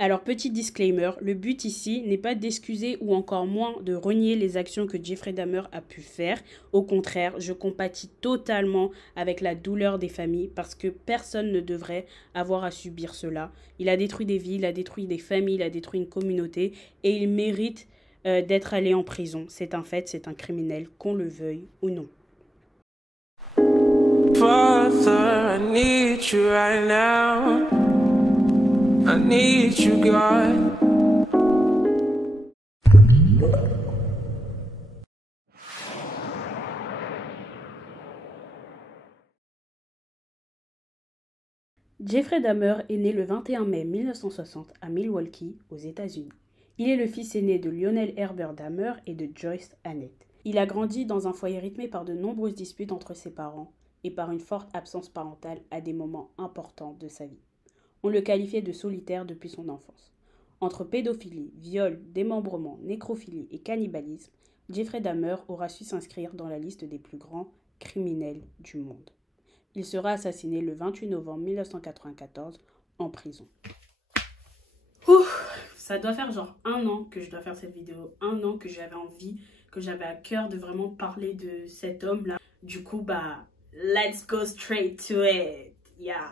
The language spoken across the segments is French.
Alors, petit disclaimer, le but ici n'est pas d'excuser ou encore moins de renier les actions que Jeffrey Dahmer a pu faire. Au contraire, je compatis totalement avec la douleur des familles parce que personne ne devrait avoir à subir cela. Il a détruit des vies, il a détruit des familles, il a détruit une communauté et il mérite d'être allé en prison. C'est un fait, c'est un criminel, qu'on le veuille ou non. Father, I need you right now. I need you, God. Jeffrey Dahmer est né le 21 mai 1960 à Milwaukee, aux États-Unis. Il est le fils aîné de Lionel Herbert Dahmer et de Joyce Annette. Il a grandi dans un foyer rythmé par de nombreuses disputes entre ses parents et par une forte absence parentale à des moments importants de sa vie. On le qualifiait de solitaire depuis son enfance. Entre pédophilie, viol, démembrement, nécrophilie et cannibalisme, Jeffrey Dahmer aura su s'inscrire dans la liste des plus grands criminels du monde. Il sera assassiné le 28 novembre 1994 en prison. Ça doit faire genre 1 an que je dois faire cette vidéo, 1 an que j'avais envie, que j'avais à cœur de vraiment parler de cet homme-là. Du coup, let's go straight to it. Yeah.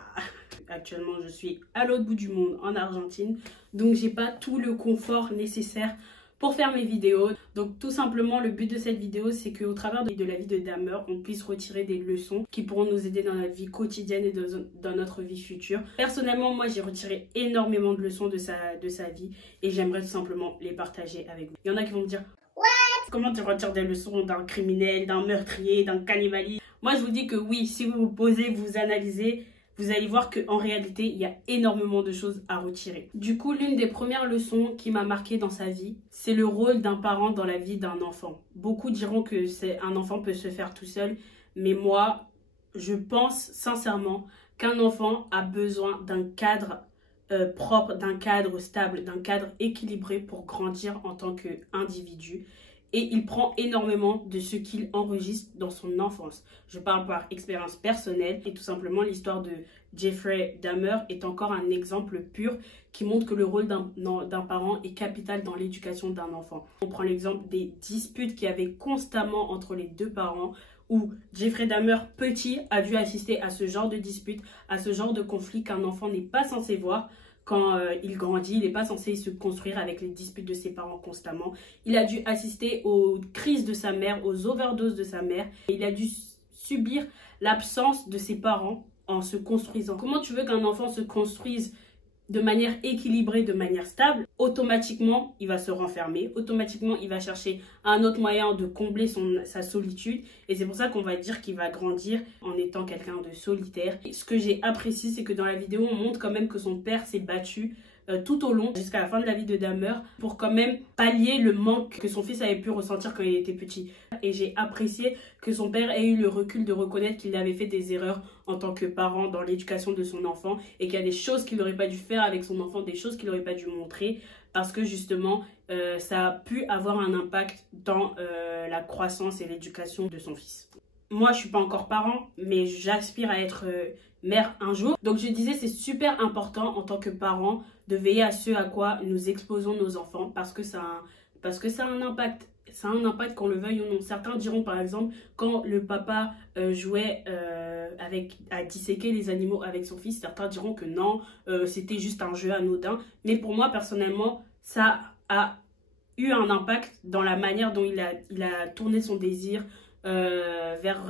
Actuellement, je suis à l'autre bout du monde, en Argentine, donc j'ai pas tout le confort nécessaire pour faire mes vidéos. Donc tout simplement, le but de cette vidéo, c'est qu'au travers de la vie de Dahmer, on puisse retirer des leçons qui pourront nous aider dans notre vie quotidienne et dans notre vie future. Personnellement, moi, j'ai retiré énormément de leçons de sa vie et j'aimerais tout simplement les partager avec vous. Il y en a qui vont me dire « What ? Comment tu retires des leçons d'un criminel, d'un meurtrier, d'un cannibaliste ?» Moi, je vous dis que oui, si vous vous posez, vous analysez, vous allez voir qu'en réalité, il y a énormément de choses à retirer. Du coup, l'une des premières leçons qui m'a marquée dans sa vie, c'est le rôle d'un parent dans la vie d'un enfant. Beaucoup diront que un enfant peut se faire tout seul, mais moi, je pense sincèrement qu'un enfant a besoin d'un cadre propre, d'un cadre stable, d'un cadre équilibré pour grandir en tant qu'individu. Et il prend énormément de ce qu'il enregistre dans son enfance. Je parle par expérience personnelle et tout simplement l'histoire de Jeffrey Dahmer est encore un exemple pur qui montre que le rôle d'un parent est capital dans l'éducation d'un enfant. On prend l'exemple des disputes qu'il y avait constamment entre les deux parents où Jeffrey Dahmer, petit, a dû assister à ce genre de disputes, à ce genre de conflits qu'un enfant n'est pas censé voir. Quand il grandit, il n'est pas censé se construire avec les disputes de ses parents constamment. Il a dû assister aux crises de sa mère, aux overdoses de sa mère. Et il a dû subir l'absence de ses parents en se construisant. Comment tu veux qu'un enfant se construise de manière équilibrée, de manière stable? Automatiquement, il va se renfermer. Automatiquement, il va chercher un autre moyen de combler sa solitude. Et c'est pour ça qu'on va dire qu'il va grandir en étant quelqu'un de solitaire. Et ce que j'ai apprécié, c'est que dans la vidéo, on montre quand même que son père s'est battu tout au long, jusqu'à la fin de la vie de Dahmer, pour quand même pallier le manque que son fils avait pu ressentir quand il était petit. Et j'ai apprécié que son père ait eu le recul de reconnaître qu'il avait fait des erreurs en tant que parent dans l'éducation de son enfant et qu'il y a des choses qu'il n'aurait pas dû faire avec son enfant, des choses qu'il n'aurait pas dû montrer parce que justement ça a pu avoir un impact dans la croissance et l'éducation de son fils. Moi, je suis pas encore parent, mais j'aspire à être mère un jour. Donc je disais, c'est super important en tant que parent de veiller à ce à quoi nous exposons nos enfants parce que ça a un impact. Ça a un impact qu'on le veuille ou non. Certains diront par exemple quand le papa jouait à disséquer les animaux avec son fils, certains diront que non, c'était juste un jeu anodin. Mais pour moi personnellement, ça a eu un impact dans la manière dont il a tourné son désir vers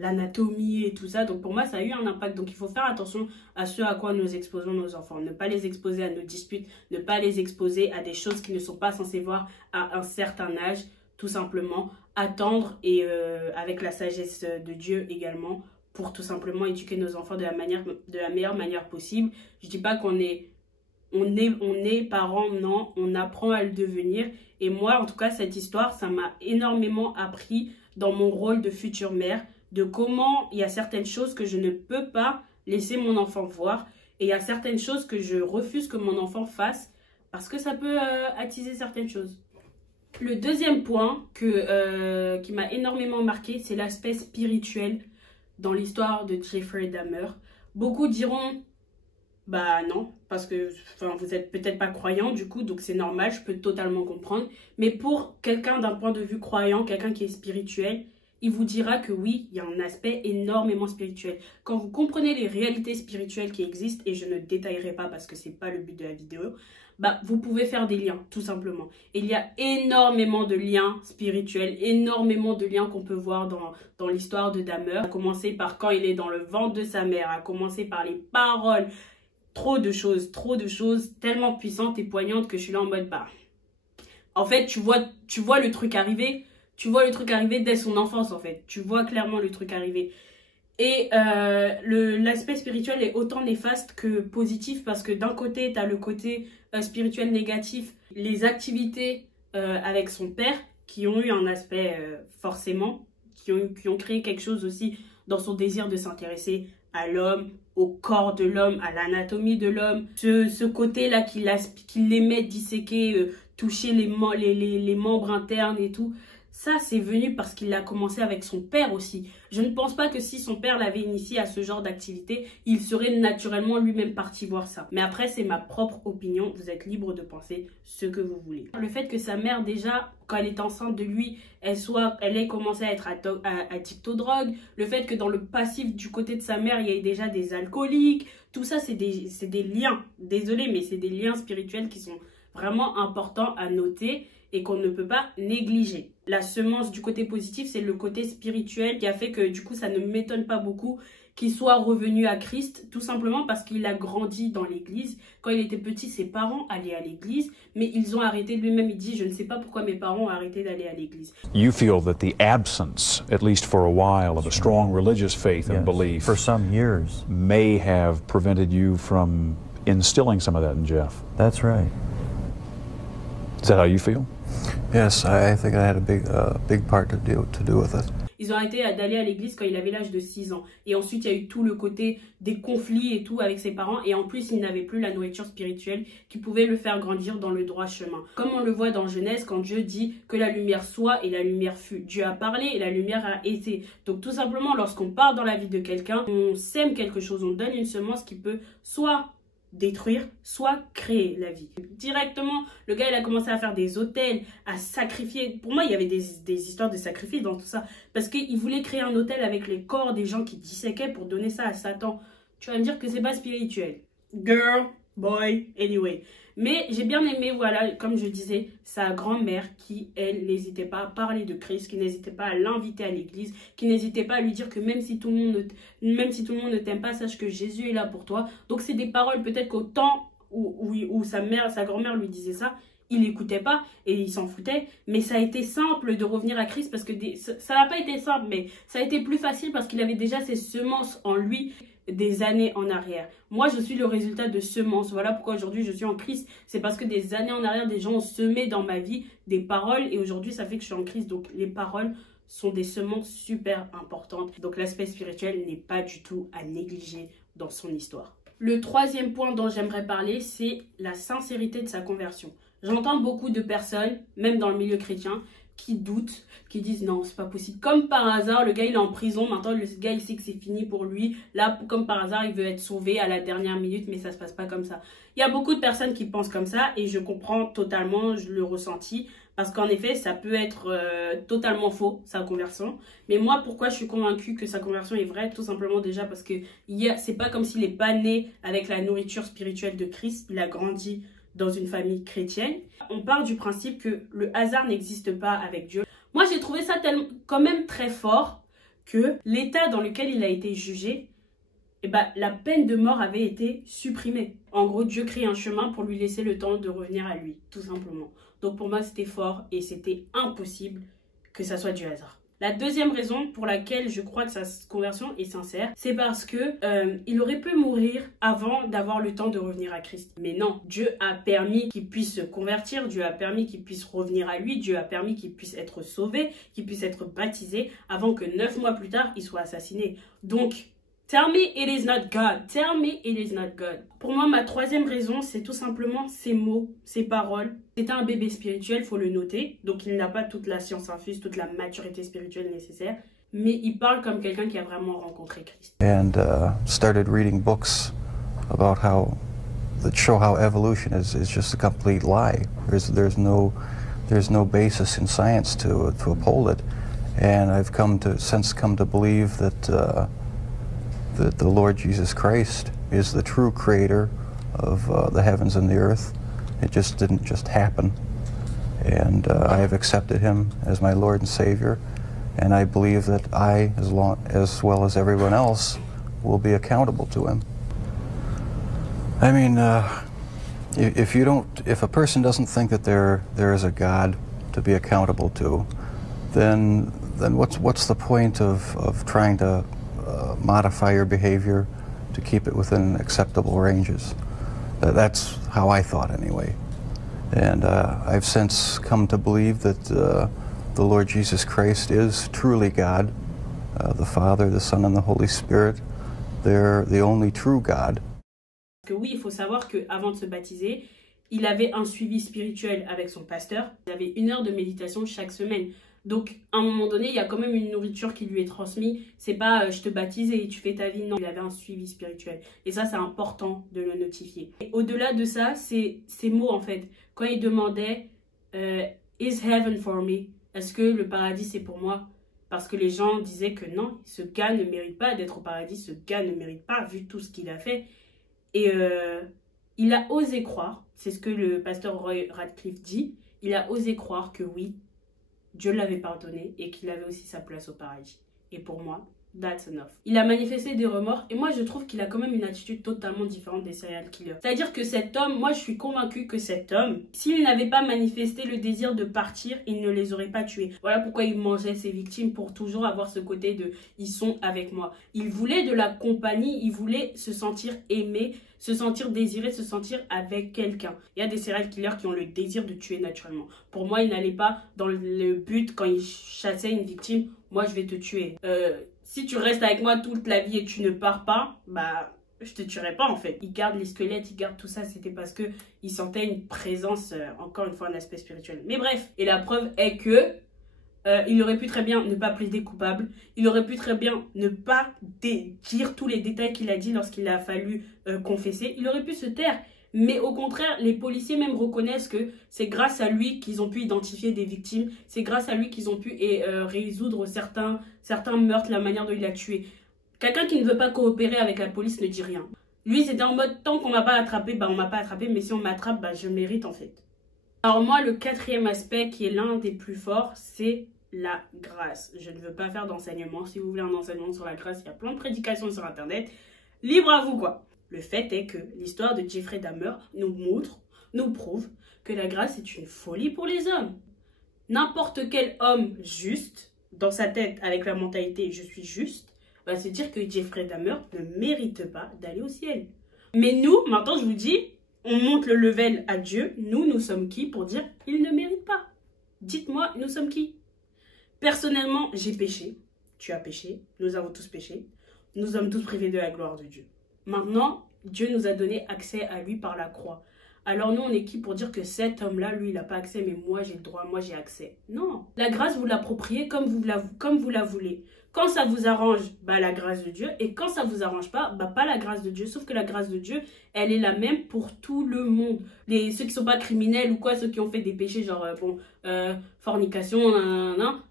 l'anatomie et tout ça. Donc pour moi, ça a eu un impact. Donc il faut faire attention à ce à quoi nous exposons nos enfants. Ne pas les exposer à nos disputes, ne pas les exposer à des choses qu'ils ne sont pas censés voir à un certain âge. Tout simplement, attendre et avec la sagesse de Dieu également pour tout simplement éduquer nos enfants de la meilleure manière possible. Je dis pas qu'on est parents, non, on apprend à le devenir. Et moi, en tout cas, cette histoire, ça m'a énormément appris dans mon rôle de future mère, de comment il y a certaines choses que je ne peux pas laisser mon enfant voir et il y a certaines choses que je refuse que mon enfant fasse parce que ça peut attiser certaines choses. Le deuxième point qui m'a énormément marqué, c'est l'aspect spirituel dans l'histoire de Jeffrey Dahmer. Beaucoup diront Bah non, parce que vous êtes peut-être pas croyant du coup, donc c'est normal, je peux totalement comprendre. Mais pour quelqu'un d'un point de vue croyant, quelqu'un qui est spirituel, il vous dira que oui, il y a un aspect énormément spirituel. Quand vous comprenez les réalités spirituelles qui existent, et je ne détaillerai pas parce que c'est pas le but de la vidéo, bah vous pouvez faire des liens, tout simplement. Il y a énormément de liens spirituels, énormément de liens qu'on peut voir dans l'histoire de Dahmer. À commencer par quand il est dans le ventre de sa mère, à commencer par les paroles. Trop de choses tellement puissantes et poignantes que je suis là en mode bah. En fait, tu vois le truc arriver. Tu vois le truc arriver dès son enfance en fait. Tu vois clairement le truc arriver. Et l'aspect spirituel est autant néfaste que positif parce que d'un côté, tu as le côté spirituel négatif, les activités avec son père qui ont eu un aspect forcément, qui ont créé quelque chose aussi dans son désir de s'intéresser à l'homme, au corps de l'homme, à l'anatomie de l'homme. Ce côté-là qu'il aimait disséquer, toucher les membres internes et tout. Ça, c'est venu parce qu'il a commencé avec son père aussi. Je ne pense pas que si son père l'avait initié à ce genre d'activité, il serait naturellement lui-même parti voir ça. Mais après, c'est ma propre opinion. Vous êtes libre de penser ce que vous voulez. Le fait que sa mère, déjà, quand elle est enceinte de lui, elle ait commencé à être addict aux drogues. Le fait que dans le passif du côté de sa mère, il y ait déjà des alcooliques. Tout ça, c'est des liens. Désolée, mais c'est des liens spirituels qui sont vraiment importants à noter et qu'on ne peut pas négliger. La semence du côté positif, c'est le côté spirituel qui a fait que du coup, ça ne m'étonne pas beaucoup qu'il soit revenu à Christ, tout simplement parce qu'il a grandi dans l'église. Quand il était petit, ses parents allaient à l'église, mais ils ont arrêté. Lui-même, il dit, je ne sais pas pourquoi mes parents ont arrêté d'aller à l'église. You feel that the absence, at least for a while, of a strong religious faith and belief, for some years, may have prevented you from instilling some of that in Jeff. That's right. Is that how you feel? Yes, I think I had a big part to do with it. Ils ont arrêté d'aller à l'église quand il avait l'âge de 6 ans. Et ensuite, il y a eu tout le côté des conflits et tout avec ses parents. Et en plus, il n'avait plus la nourriture spirituelle qui pouvait le faire grandir dans le droit chemin. Comme on le voit dans Genèse, quand Dieu dit que la lumière soit et la lumière fut. Dieu a parlé et la lumière a été. Donc tout simplement, lorsqu'on part dans la vie de quelqu'un, on sème quelque chose, on donne une semence qui peut soit détruire, soit créer la vie. Directement, le gars, il a commencé à faire des autels, à sacrifier. Pour moi, il y avait des histoires de sacrifice dans tout ça. Parce qu'il voulait créer un autel avec les corps des gens qui disséquaient pour donner ça à Satan. Tu vas me dire que c'est pas spirituel. Girl, boy, anyway. Mais j'ai bien aimé, voilà, comme je disais, sa grand-mère qui, elle, n'hésitait pas à parler de Christ, qui n'hésitait pas à l'inviter à l'église, qui n'hésitait pas à lui dire que même si tout le monde ne t'aime pas, sache que Jésus est là pour toi. Donc c'est des paroles peut-être qu'au temps où sa grand-mère lui disait ça, il n'écoutait pas et il s'en foutait. Mais ça a été simple de revenir à Christ parce que ça n'a pas été simple, mais ça a été plus facile parce qu'il avait déjà ses semences en lui des années en arrière. Moi, je suis le résultat de semences. Voilà pourquoi aujourd'hui je suis en Christ. C'est parce que des années en arrière, des gens ont semé dans ma vie des paroles et aujourd'hui, ça fait que je suis en Christ. Donc, les paroles sont des semences super importantes. Donc, l'aspect spirituel n'est pas du tout à négliger dans son histoire. Le troisième point dont j'aimerais parler, c'est la sincérité de sa conversion. J'entends beaucoup de personnes, même dans le milieu chrétien, qui doutent, qui disent non, c'est pas possible. Comme par hasard, le gars il est en prison, maintenant le gars il sait que c'est fini pour lui. Là, comme par hasard, il veut être sauvé à la dernière minute, mais ça se passe pas comme ça. Il y a beaucoup de personnes qui pensent comme ça et je comprends totalement le ressenti. Parce qu'en effet, ça peut être totalement faux, sa conversion. Mais moi, pourquoi je suis convaincue que sa conversion est vraie? Tout simplement déjà parce que c'est pas comme s'il n'est pas né avec la nourriture spirituelle de Christ. Il a grandi dans une famille chrétienne. On part du principe que le hasard n'existe pas avec Dieu. Moi, j'ai trouvé ça quand même très fort que l'état dans lequel il a été jugé, la peine de mort avait été supprimée. En gros, Dieu crée un chemin pour lui laisser le temps de revenir à lui, tout simplement. Donc pour moi, c'était fort et c'était impossible que ça soit du hasard. La deuxième raison pour laquelle je crois que sa conversion est sincère, c'est parce que il aurait pu mourir avant d'avoir le temps de revenir à Christ. Mais non, Dieu a permis qu'il puisse se convertir, Dieu a permis qu'il puisse revenir à lui, Dieu a permis qu'il puisse être sauvé, qu'il puisse être baptisé avant que 9 mois plus tard, il soit assassiné. Donc, tell me it is not God. Tell me it is not God. Pour moi, ma troisième raison, c'est tout simplement ces mots, ces paroles. C'est un bébé spirituel, faut le noter. Donc, il n'a pas toute la science infuse, toute la maturité spirituelle nécessaire. Mais il parle comme quelqu'un qui a vraiment rencontré Christ. And started reading books about how that show how evolution is just a complete lie. There's no basis in science to uphold it, and I've since come to believe that that the Lord Jesus Christ is the true creator of the heavens and the earth. It just didn't just happen, and I have accepted Him as my Lord and Savior, and I believe that I, as well as everyone else, will be accountable to Him. I mean, if a person doesn't think that there is a God to be accountable to, then what's the point of trying to modify your behavior to keep it within acceptable ranges? That's how I thought anyway. And I've since come to believe that the Lord Jesus Christ is truly God, the Father, the Son, and the Holy Spirit. They're the only true God. Que oui, il faut savoir qu'avant de se baptiser, il avait un suivi spirituel avec son pasteur. Il avait 1 heure de méditation chaque semaine. Donc, à un moment donné, il y a quand même une nourriture qui lui est transmise. C'est pas je te baptise et tu fais ta vie. Non, il avait un suivi spirituel. Et ça, c'est important de le notifier. Au-delà de ça, c'est ces mots, en fait. Quand il demandait Is heaven for me? Est-ce que le paradis, c'est pour moi? Parce que les gens disaient que non, ce gars ne mérite pas d'être au paradis. Ce gars ne mérite pas, vu tout ce qu'il a fait. Et il a osé croire, c'est ce que le pasteur Roy Radcliffe dit, il a osé croire que oui, Dieu l'avait pardonné et qu'il avait aussi sa place au paradis. Et pour moi, that's enough. Il a manifesté des remords et moi je trouve qu'il a quand même une attitude totalement différente des serial killers. C'est-à-dire que cet homme, moi je suis convaincue que cet homme, s'il n'avait pas manifesté le désir de partir, il ne les aurait pas tués. Voilà pourquoi il mangeait ses victimes, pour toujours avoir ce côté de « ils sont avec moi ». Il voulait de la compagnie, il voulait se sentir aimé, se sentir désiré, se sentir avec quelqu'un. Il y a des serial killers qui ont le désir de tuer naturellement. Pour moi, il n'allait pas dans le but, quand il chassait une victime, moi je vais te tuer. Si tu restes avec moi toute la vie et tu ne pars pas, bah je te tuerai pas en fait. Il garde les squelettes, il garde tout ça, c'était parce que il sentait une présence, encore une fois un aspect spirituel. Mais bref, et la preuve est que il aurait pu très bien ne pas plaider coupable, il aurait pu très bien ne pas dire tous les détails qu'il a dit lorsqu'il a fallu confesser, il aurait pu se taire. Mais au contraire, les policiers même reconnaissent que c'est grâce à lui qu'ils ont pu identifier des victimes. C'est grâce à lui qu'ils ont pu résoudre certains meurtres, la manière dont il a tué. Quelqu'un qui ne veut pas coopérer avec la police ne dit rien. Lui, c'était en mode, tant qu'on m'a pas attrapé, bah on m'a pas attrapé. Mais si on m'attrape, bah je mérite en fait. Alors moi, le 4e aspect qui est l'un des plus forts, c'est la grâce. Je ne veux pas faire d'enseignement. Si vous voulez un enseignement sur la grâce, il y a plein de prédications sur Internet. Libre à vous quoi. Le fait est que l'histoire de Jeffrey Dahmer nous prouve que la grâce est une folie pour les hommes. N'importe quel homme juste, dans sa tête, avec la mentalité « je suis juste », va se dire que Jeffrey Dahmer ne mérite pas d'aller au ciel. Mais nous, maintenant je vous dis, on monte le level à Dieu. Nous sommes qui pour dire « il ne mérite pas ». Dites-moi, nous sommes qui? Personnellement, j'ai péché. Tu as péché. Nous avons tous péché. Nous sommes tous privés de la gloire de Dieu. Maintenant, Dieu nous a donné accès à lui par la croix. Alors nous, on est qui pour dire que cet homme-là, lui, il n'a pas accès, mais moi, j'ai le droit, moi, j'ai accès? Non. La grâce, vous l'appropriez comme vous la voulez. Quand ça vous arrange, bah, la grâce de Dieu. Et quand ça vous arrange pas, bah, pas la grâce de Dieu. Sauf que la grâce de Dieu, elle est la même pour tout le monde. Ceux qui sont pas criminels ou quoi, ceux qui ont fait des péchés, genre, fornication,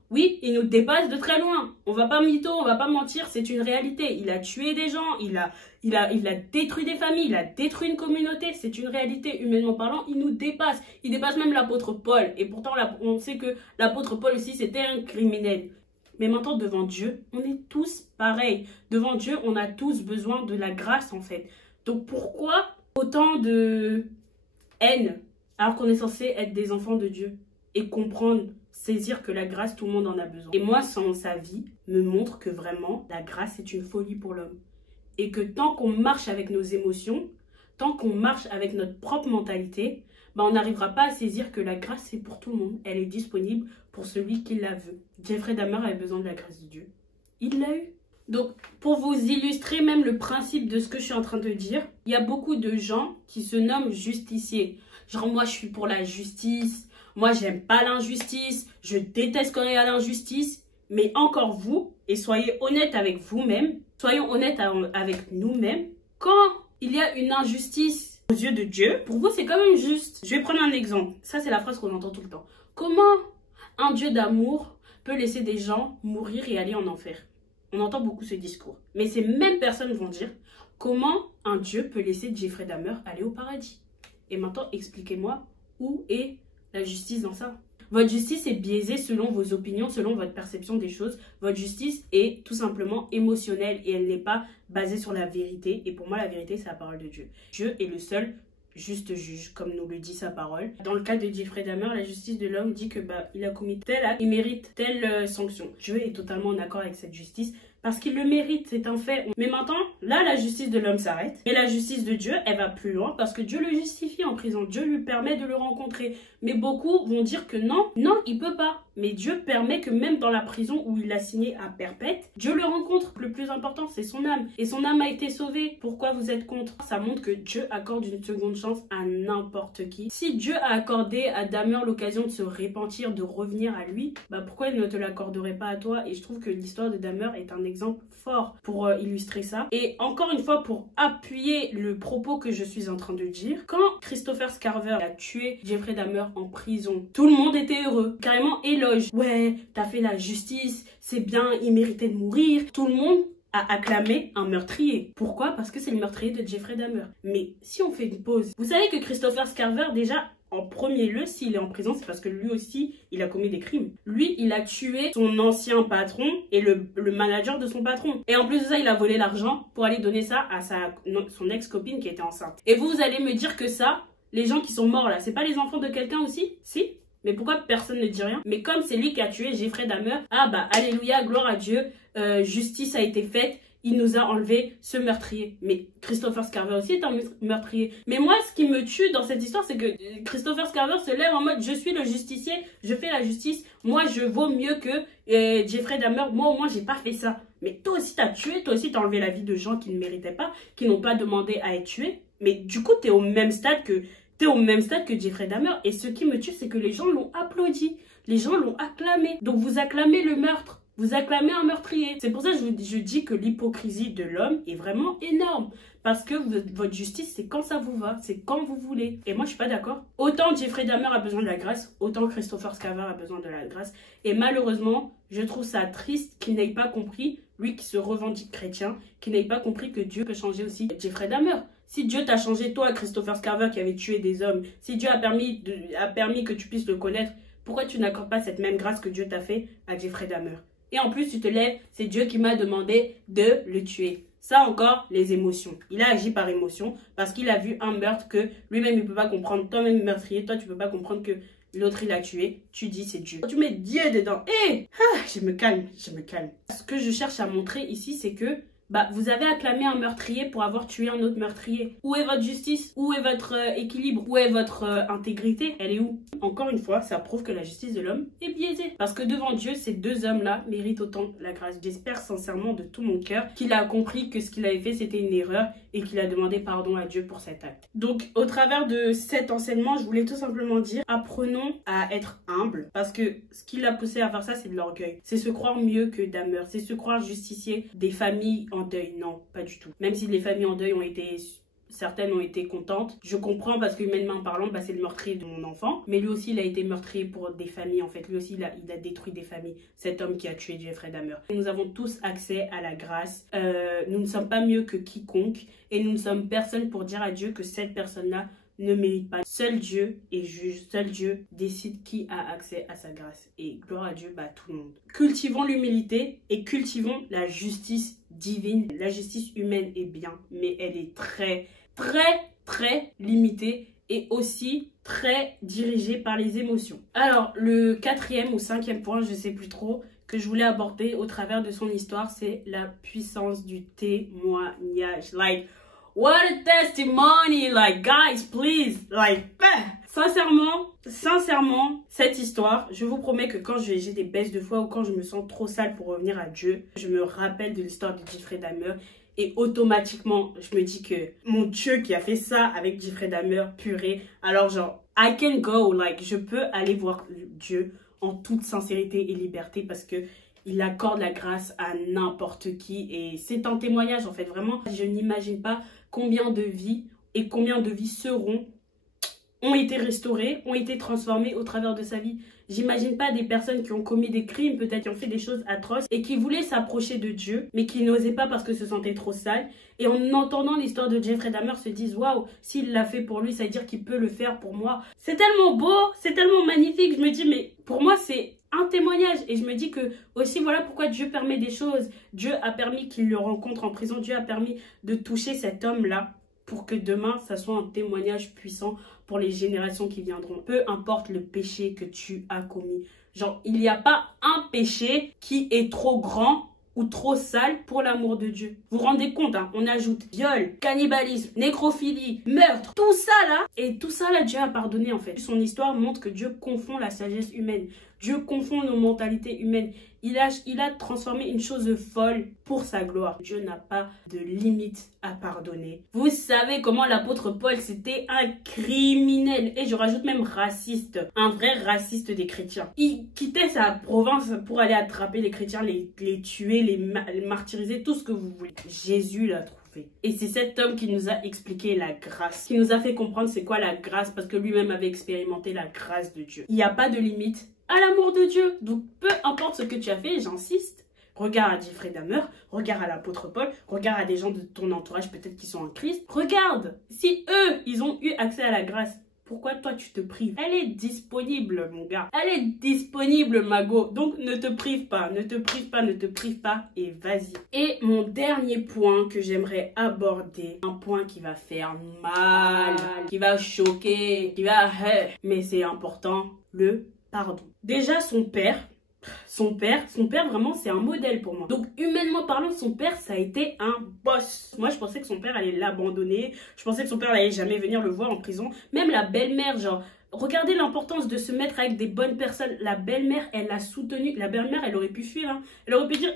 oui, il nous dépasse de très loin. On va pas mytho, on va pas mentir, c'est une réalité. Il a tué des gens, il a détruit des familles, il a détruit une communauté. C'est une réalité, humainement parlant, il nous dépasse. Il dépasse même l'apôtre Paul. Et pourtant, on sait que l'apôtre Paul aussi, c'était un criminel. Mais maintenant, devant Dieu, on est tous pareils. Devant Dieu, on a tous besoin de la grâce, en fait. Donc, pourquoi autant de haine, alors qu'on est censé être des enfants de Dieu et comprendre, saisir que la grâce, tout le monde en a besoin. Et moi, sa vie me montre que vraiment, la grâce est une folie pour l'homme. Et que tant qu'on marche avec nos émotions, tant qu'on marche avec notre propre mentalité, bah, on n'arrivera pas à saisir que la grâce, c'est pour tout le monde. Elle est disponible pour celui qui la veut. Jeffrey Dahmer avait besoin de la grâce de Dieu. Il l'a eu. Donc, pour vous illustrer même le principe de ce que je suis en train de dire, il y a beaucoup de gens qui se nomment justiciers. Genre, moi, je suis pour la justice. Moi, j'aime pas l'injustice. Je déteste quand il y a l'injustice. Mais encore vous, et soyez honnête avec vous-même, soyons honnêtes avec nous-mêmes, quand il y a une injustice aux yeux de Dieu, pour vous c'est quand même juste. Je vais prendre un exemple. Ça c'est la phrase qu'on entend tout le temps. Comment un Dieu d'amour peut laisser des gens mourir et aller en enfer? On entend beaucoup ce discours. Mais ces mêmes personnes vont dire, comment un Dieu peut laisser Jeffrey Dahmer aller au paradis? Et maintenant, expliquez-moi où est la justice dans ça. Votre justice est biaisée selon vos opinions, selon votre perception des choses. Votre justice est tout simplement émotionnelle et elle n'est pas basée sur la vérité. Et pour moi, la vérité, c'est la parole de Dieu. Dieu est le seul juste juge, comme nous le dit sa parole. Dans le cas de Jeffrey Dahmer, la justice de l'homme dit que il a commis tel acte, il mérite telle sanction. Dieu est totalement en accord avec cette justice parce qu'il le mérite, c'est un fait. Mais maintenant, là, la justice de l'homme s'arrête. Mais la justice de Dieu, elle va plus loin parce que Dieu le justifie en prison. Dieu lui permet de le rencontrer. Mais beaucoup vont dire que non, il peut pas. Mais Dieu permet que même dans la prison où il l'a signé à perpète, Dieu le rencontre. Le plus important, c'est son âme. Et son âme a été sauvée. Pourquoi vous êtes contre? Ça montre que Dieu accorde une seconde chance à n'importe qui. Si Dieu a accordé à Dahmer l'occasion de se repentir, de revenir à lui, pourquoi il ne te l'accorderait pas à toi? Et je trouve que l'histoire de Dahmer est un exemple fort pour illustrer ça. Et encore une fois, pour appuyer le propos que je suis en train de dire, quand Christopher Scarver a tué Jeffrey Dahmer en prison, tout le monde était heureux, carrément éloge. Ouais, t'as fait la justice, c'est bien, il méritait de mourir. Tout le monde a acclamé un meurtrier. Pourquoi? Parce que c'est le meurtrier de Jeffrey Dahmer. Mais si on fait une pause, vous savez que Christopher Scarver, déjà, en premier lieu, s'il est en prison, c'est parce que lui aussi, il a commis des crimes. Lui, il a tué son ancien patron et le manager de son patron. Et en plus de ça, il a volé l'argent pour aller donner ça à son ex-copine qui était enceinte. Et vous allez me dire que ça, les gens qui sont morts là, c'est pas les enfants de quelqu'un aussi? Si? Mais pourquoi personne ne dit rien? Mais comme c'est lui qui a tué Jeffrey Dahmer, alléluia, gloire à Dieu, justice a été faite. Il nous a enlevé ce meurtrier. Mais Christopher Scarver aussi est un meurtrier. Mais moi, ce qui me tue dans cette histoire, c'est que Christopher Scarver se lève en mode « Je suis le justicier, je fais la justice. Moi, je vaux mieux que Jeffrey Dahmer. Moi, au moins, j'ai pas fait ça. » Mais toi aussi, t'as tué. Toi aussi, t'as enlevé la vie de gens qui ne méritaient pas, qui n'ont pas demandé à être tués. Mais du coup, t'es au même stade que Jeffrey Dahmer. Et ce qui me tue, c'est que les gens l'ont applaudi. Les gens l'ont acclamé. Donc, vous acclamez le meurtre. Vous acclamez un meurtrier. C'est pour ça que je dis que l'hypocrisie de l'homme est vraiment énorme. Parce que votre justice, c'est quand ça vous va. C'est quand vous voulez. Et moi, je suis pas d'accord. Autant Jeffrey Dahmer a besoin de la grâce, autant Christopher Scarver a besoin de la grâce. Et malheureusement, je trouve ça triste qu'il n'ait pas compris, lui qui se revendique chrétien, qu'il n'ait pas compris que Dieu peut changer aussi Jeffrey Dahmer. Si Dieu t'a changé, toi, Christopher Scarver, qui avait tué des hommes, si Dieu a permis que tu puisses le connaître, pourquoi tu n'accordes pas cette même grâce que Dieu t'a fait à Jeffrey Dahmer? Et en plus, tu te lèves, c'est Dieu qui m'a demandé de le tuer. Ça encore, les émotions. Il a agi par émotion parce qu'il a vu un meurtre que lui-même, il ne peut pas comprendre. Toi-même, meurtrier, toi, tu ne peux pas comprendre que l'autre, il a tué. Tu dis, c'est Dieu. Quand tu mets Dieu dedans, je me calme. Ce que je cherche à montrer ici, c'est que vous avez acclamé un meurtrier pour avoir tué un autre meurtrier. Où est votre justice? Où est votre équilibre? Où est votre intégrité? Elle est où? Encore une fois, ça prouve que la justice de l'homme est biaisée. Parce que devant Dieu, ces deux hommes-là méritent autant la grâce. J'espère sincèrement de tout mon cœur qu'il a compris que ce qu'il avait fait, c'était une erreur et qu'il a demandé pardon à Dieu pour cet acte. Donc, au travers de cet enseignement, je voulais tout simplement dire, apprenons à être humbles. Parce que ce qui l'a poussé à faire ça, c'est de l'orgueil. C'est se croire mieux que Dahmer. C'est se croire justicier des familles en deuil. Non, pas du tout. Même si les familles en deuil certaines ont été contentes. Je comprends parce que humainement parlant, c'est le meurtrier de mon enfant. Mais lui aussi, il a été meurtrier pour des familles. En fait, lui aussi, il a détruit des familles. Cet homme qui a tué Jeffrey Dahmer. Nous avons tous accès à la grâce. Nous ne sommes pas mieux que quiconque. Et nous ne sommes personne pour dire à Dieu que cette personne-là ne mérite pas. Seul Dieu est juge. Seul Dieu décide qui a accès à sa grâce. Et gloire à Dieu, tout le monde. Cultivons l'humilité et cultivons la justice divine. La justice humaine est bien, mais elle est très, très, très limitée et aussi très dirigée par les émotions. Alors, le 4e ou 5e point, je ne sais plus trop, que je voulais aborder au travers de son histoire, c'est la puissance du témoignage. What a testimony, guys, please, sincèrement, cette histoire, je vous promets que quand j'ai des baisses de foi ou quand je me sens trop sale pour revenir à Dieu, je me rappelle de l'histoire de Jeffrey Dahmer et automatiquement, je me dis que mon Dieu qui a fait ça avec Jeffrey Dahmer, purée, alors I can go, je peux aller voir Dieu en toute sincérité et liberté parce que il accorde la grâce à n'importe qui et c'est un témoignage en fait, vraiment, je n'imagine pas combien de vies et combien de vies ont été restaurées, ont été transformées au travers de sa vie. J'imagine pas des personnes qui ont commis des crimes, peut-être qui ont fait des choses atroces et qui voulaient s'approcher de Dieu, mais qui n'osaient pas parce que se sentaient trop sales. Et en entendant l'histoire de Jeffrey Dahmer, se disent waouh, s'il l'a fait pour lui, ça veut dire qu'il peut le faire pour moi. C'est tellement beau, c'est tellement magnifique. Je me dis, mais pour moi, c'est un témoignage. Et je me dis que aussi, voilà pourquoi Dieu permet des choses. Dieu a permis qu'il le rencontre en prison. Dieu a permis de toucher cet homme-là pour que demain, ça soit un témoignage puissant pour les générations qui viendront. Peu importe le péché que tu as commis. Genre, il n'y a pas un péché qui est trop grand ou trop sale pour l'amour de Dieu. Vous vous rendez compte, hein, on ajoute viol, cannibalisme, nécrophilie, meurtre, tout ça là. Et tout ça là, Dieu a pardonné en fait. Son histoire montre que Dieu confond la sagesse humaine. Dieu confond nos mentalités humaines. Il a transformé une chose folle pour sa gloire. Dieu n'a pas de limite à pardonner. Vous savez comment l'apôtre Paul, c'était un criminel. Et je rajoute même raciste. Un vrai raciste des chrétiens. Il quittait sa province pour aller attraper les chrétiens, les tuer, les martyriser, tout ce que vous voulez. Jésus l'a trouvé. Et c'est cet homme qui nous a expliqué la grâce. Qui nous a fait comprendre c'est quoi la grâce. Parce que lui-même avait expérimenté la grâce de Dieu. Il n'y a pas de limite à l'amour de Dieu. Donc peu importe ce que tu as fait, j'insiste, regarde à Jeffrey Dahmer, regarde à l'apôtre Paul, regarde à des gens de ton entourage peut-être qui sont en Christ. Regarde, si eux, ils ont eu accès à la grâce, pourquoi toi tu te prives? Elle est disponible mon gars, elle est disponible ma go. Donc ne te prive pas, ne te prive pas, ne te prive pas et vas-y. Et mon dernier point que j'aimerais aborder, un point qui va faire mal, qui va choquer, qui va... mais c'est important, le pardon. Déjà son père vraiment c'est un modèle pour moi. Donc humainement parlant, son père ça a été un boss. Moi je pensais que son père allait l'abandonner, je pensais que son père n'allait jamais venir le voir en prison. Même la belle-mère, genre regardez l'importance de se mettre avec des bonnes personnes. La belle-mère, elle l'a soutenu. La belle-mère, elle aurait pu fuir. Hein. Elle aurait pu dire,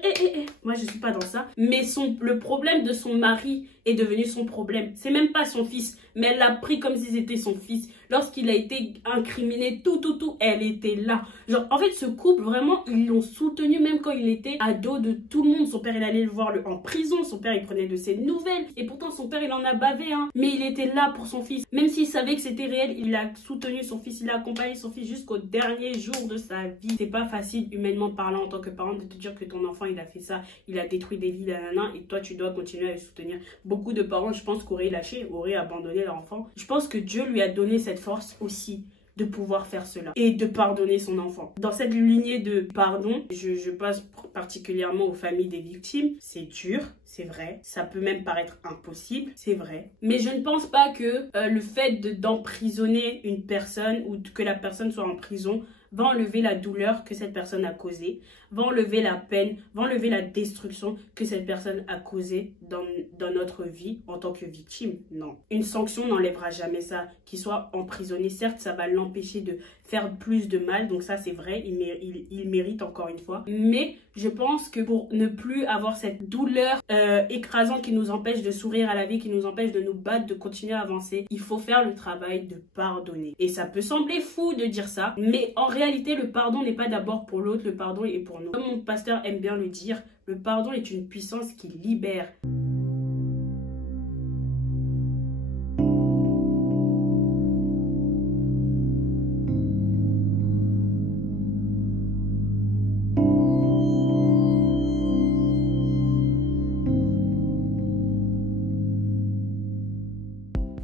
moi je suis pas dans ça. Mais le problème de son mari est devenu son problème. C'est même pas son fils. Mais elle l'a pris comme si c'était son fils. Lorsqu'il a été incriminé, tout, elle était là. Genre, en fait, ce couple, vraiment, ils l'ont soutenu même quand il était ado de tout le monde. Son père, il allait le voir en prison. Son père, il prenait de ses nouvelles. Et pourtant, son père, il en a bavé. Hein. Mais il était là pour son fils. Même s'il savait que c'était réel, il a soutenu son fils. Il a accompagné son fils jusqu'au dernier jour de sa vie. C'est pas facile, humainement parlant, en tant que parent, de te dire que ton enfant, il a fait ça. Il a détruit des vies, et toi, tu dois continuer à le soutenir. Beaucoup de parents, je pense, qu'auraient lâché, auraient abandonné leur enfant. Je pense que Dieu lui a donné cette force aussi de pouvoir faire cela et de pardonner son enfant. Dans cette lignée de pardon, je passe particulièrement aux familles des victimes. C'est dur, c'est vrai. Ça peut même paraître impossible, c'est vrai. Mais je ne pense pas que le fait d'emprisonner une personne ou que la personne soit en prison va enlever la douleur que cette personne a causée, va enlever la peine, va enlever la destruction que cette personne a causée dans notre vie en tant que victime. Non. Une sanction n'enlèvera jamais ça. Qu'il soit emprisonné, certes, ça va l'empêcher de faire plus de mal. Donc ça, c'est vrai, il mérite encore une fois. Mais je pense que pour ne plus avoir cette douleur écrasante qui nous empêche de sourire à la vie, qui nous empêche de nous battre, de continuer à avancer, il faut faire le travail de pardonner. Et ça peut sembler fou de dire ça, mais en réalité, le pardon n'est pas d'abord pour l'autre, le pardon est pour nous. Comme mon pasteur aime bien le dire, le pardon est une puissance qui libère.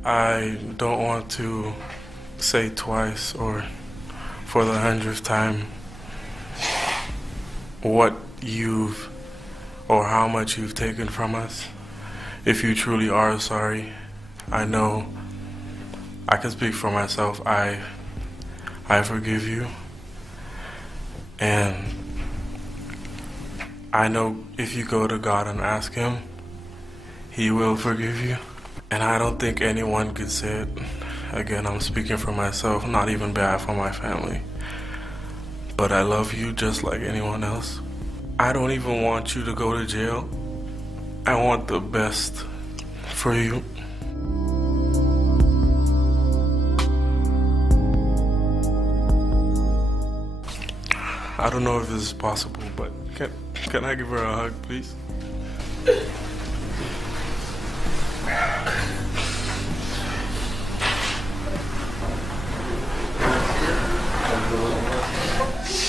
I don't want to say twice or for the 100th time what you've or how much you've taken from us. If you truly are sorry, I know I can speak for myself. I forgive you, and I know if you go to God and ask Him, He will forgive you. And I don't think anyone could say it. Again, I'm speaking for myself, not even bad for my family. But I love you just like anyone else. I don't even want you to go to jail. I want the best for you. I don't know if this is possible, but can I give her a hug, please?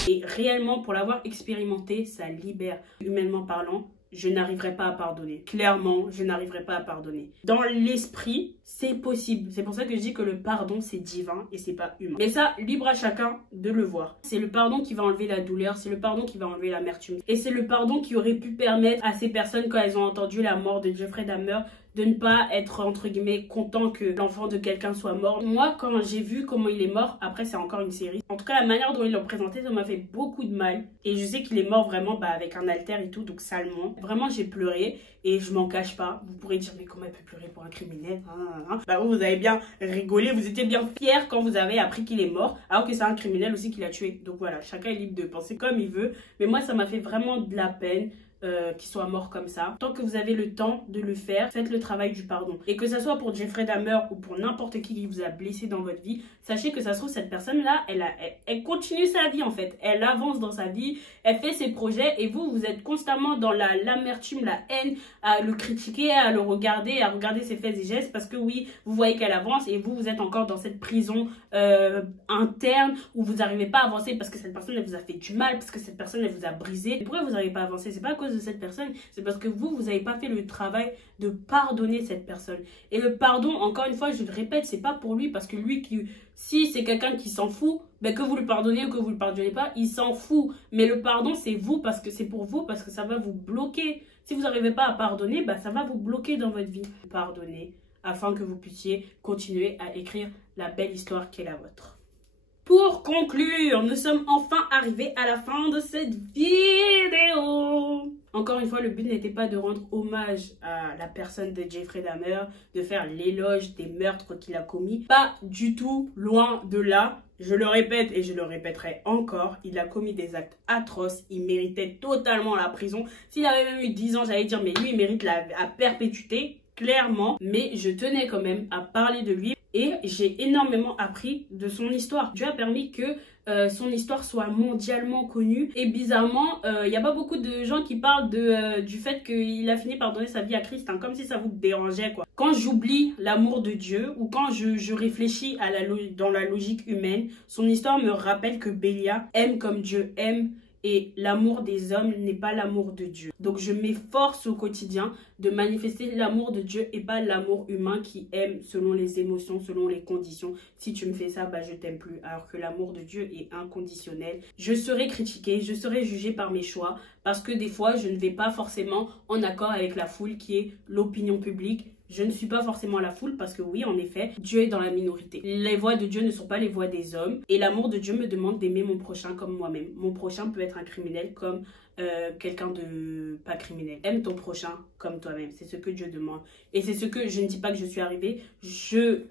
Et réellement, pour l'avoir expérimenté, ça libère. Humainement parlant, je n'arriverai pas à pardonner. Clairement, je n'arriverai pas à pardonner. Dans l'esprit, c'est possible. C'est pour ça que je dis que le pardon, c'est divin et c'est pas humain. Mais ça, libre à chacun de le voir. C'est le pardon qui va enlever la douleur, c'est le pardon qui va enlever l'amertume. Et c'est le pardon qui aurait pu permettre à ces personnes, quand elles ont entendu la mort de Jeffrey Dahmer, de ne pas être, entre guillemets, content que l'enfant de quelqu'un soit mort. Moi, quand j'ai vu comment il est mort, après c'est encore une série. En tout cas, la manière dont ils l'ont présenté, ça m'a fait beaucoup de mal. Et je sais qu'il est mort vraiment avec un haltère et tout, donc salement. Vraiment, j'ai pleuré et je m'en cache pas. Vous pourrez dire, mais comment elle peut pleurer pour un criminel, hein? Bah vous avez bien rigolé, vous étiez bien fiers quand vous avez appris qu'il est mort, alors que c'est un criminel aussi qui l'a tué. Donc voilà, chacun est libre de penser comme il veut. Mais moi, ça m'a fait vraiment de la peine. Qu'il soit mort comme ça. Tant que vous avez le temps de le faire, faites le travail du pardon. Et que ça soit pour Jeffrey Dahmer ou pour n'importe qui vous a blessé dans votre vie, sachez que ça se trouve, cette personne-là, elle continue sa vie en fait. Elle avance dans sa vie, elle fait ses projets et vous êtes constamment dans l'amertume, la haine, à le critiquer, à le regarder, à regarder ses faits et gestes parce que oui, vous voyez qu'elle avance et vous êtes encore dans cette prison interne où vous n'arrivez pas à avancer parce que cette personne, elle vous a fait du mal, parce que cette personne, elle vous a brisé. Et pourquoi vous n'arrivez pas à avancer? C'est pas à cause de cette personne, c'est parce que vous n'avez pas fait le travail de pardonner cette personne. Et le pardon, encore une fois, je le répète, c'est pas pour lui, parce que lui, si c'est quelqu'un qui s'en fout, ben que vous le pardonnez ou que vous le pardonnez pas, il s'en fout. Mais le pardon, c'est vous, parce que c'est pour vous, parce que ça va vous bloquer. Si vous n'arrivez pas à pardonner, ben ça va vous bloquer dans votre vie. Pardonnez, afin que vous puissiez continuer à écrire la belle histoire qui est la vôtre. Pour conclure, nous sommes enfin arrivés à la fin de cette vidéo. Encore une fois, le but n'était pas de rendre hommage à la personne de Jeffrey Dahmer, de faire l'éloge des meurtres qu'il a commis. Pas du tout, loin de là. Je le répète et je le répéterai encore, il a commis des actes atroces, il méritait totalement la prison. S'il avait même eu 10 ans, j'allais dire, mais lui, il mérite la perpétuité, clairement. Mais je tenais quand même à parler de lui. Et j'ai énormément appris de son histoire. Dieu a permis que son histoire soit mondialement connue. Et bizarrement, il n'y a pas beaucoup de gens qui parlent du fait qu'il a fini par donner sa vie à Christ. Hein, comme si ça vous dérangeait, quoi. Quand j'oublie l'amour de Dieu ou quand je réfléchis dans la logique humaine, son histoire me rappelle que Bélia aime comme Dieu aime. Et l'amour des hommes n'est pas l'amour de Dieu. Donc je m'efforce au quotidien de manifester l'amour de Dieu et pas l'amour humain qui aime selon les émotions, selon les conditions. Si tu me fais ça, bah je t'aime plus. Alors que l'amour de Dieu est inconditionnel. Je serai critiquée, je serai jugée par mes choix parce que des fois je ne vais pas forcément en accord avec la foule qui est l'opinion publique. Je ne suis pas forcément la foule parce que oui, en effet, Dieu est dans la minorité. Les voix de Dieu ne sont pas les voix des hommes. Et l'amour de Dieu me demande d'aimer mon prochain comme moi-même. Mon prochain peut être un criminel comme quelqu'un de pas criminel. Aime ton prochain comme toi-même. C'est ce que Dieu demande. Et c'est ce que, je ne dis pas que je suis arrivée, je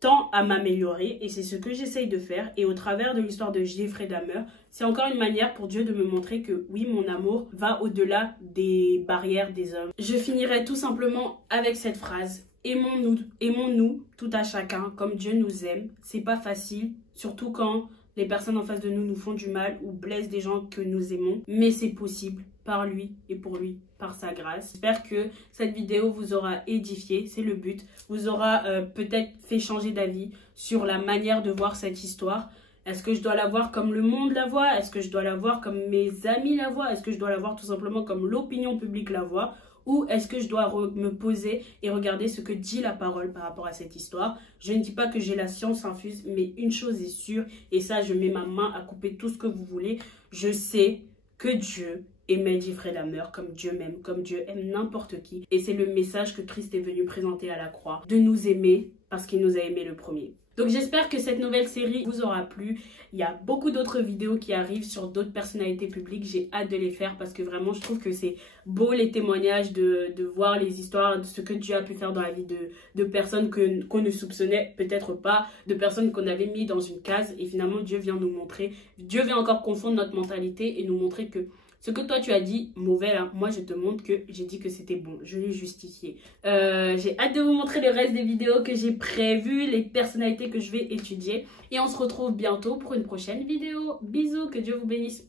tends à m'améliorer et c'est ce que j'essaye de faire. Et au travers de l'histoire de Jeffrey Dahmer, c'est encore une manière pour Dieu de me montrer que oui, mon amour va au-delà des barrières des hommes. Je finirai tout simplement avec cette phrase. Aimons-nous tout à chacun comme Dieu nous aime. C'est pas facile, surtout quand les personnes en face de nous nous font du mal ou blessent des gens que nous aimons. Mais c'est possible par lui et pour lui, par sa grâce. J'espère que cette vidéo vous aura édifié, c'est le but. Vous aura peut-être fait changer d'avis sur la manière de voir cette histoire. Est-ce que je dois la voir comme le monde la voit? Est-ce que je dois la voir comme mes amis la voient? Est-ce que je dois la voir tout simplement comme l'opinion publique la voit? Ou est-ce que je dois me poser et regarder ce que dit la parole par rapport à cette histoire? Je ne dis pas que j'ai la science infuse, mais une chose est sûre, et ça je mets ma main à couper tout ce que vous voulez. Je sais que Dieu aimait Jeffrey Dahmer comme Dieu m'aime, comme Dieu aime n'importe qui. Et c'est le message que Christ est venu présenter à la croix, de nous aimer parce qu'il nous a aimés le premier. Donc j'espère que cette nouvelle série vous aura plu. Il y a beaucoup d'autres vidéos qui arrivent sur d'autres personnalités publiques. J'ai hâte de les faire parce que vraiment je trouve que c'est beau les témoignages de voir les histoires de ce que Dieu a pu faire dans la vie de personnes qu'on ne soupçonnait peut-être pas, de personnes qu'on avait mis dans une case et finalement Dieu vient nous montrer, Dieu vient encore confondre notre mentalité et nous montrer que ce que toi tu as dit, mauvais, hein, moi je te montre que j'ai dit que c'était bon, je l'ai justifié. J'ai hâte de vous montrer le reste des vidéos que j'ai prévues, les personnalités que je vais étudier. Et on se retrouve bientôt pour une prochaine vidéo. Bisous, que Dieu vous bénisse.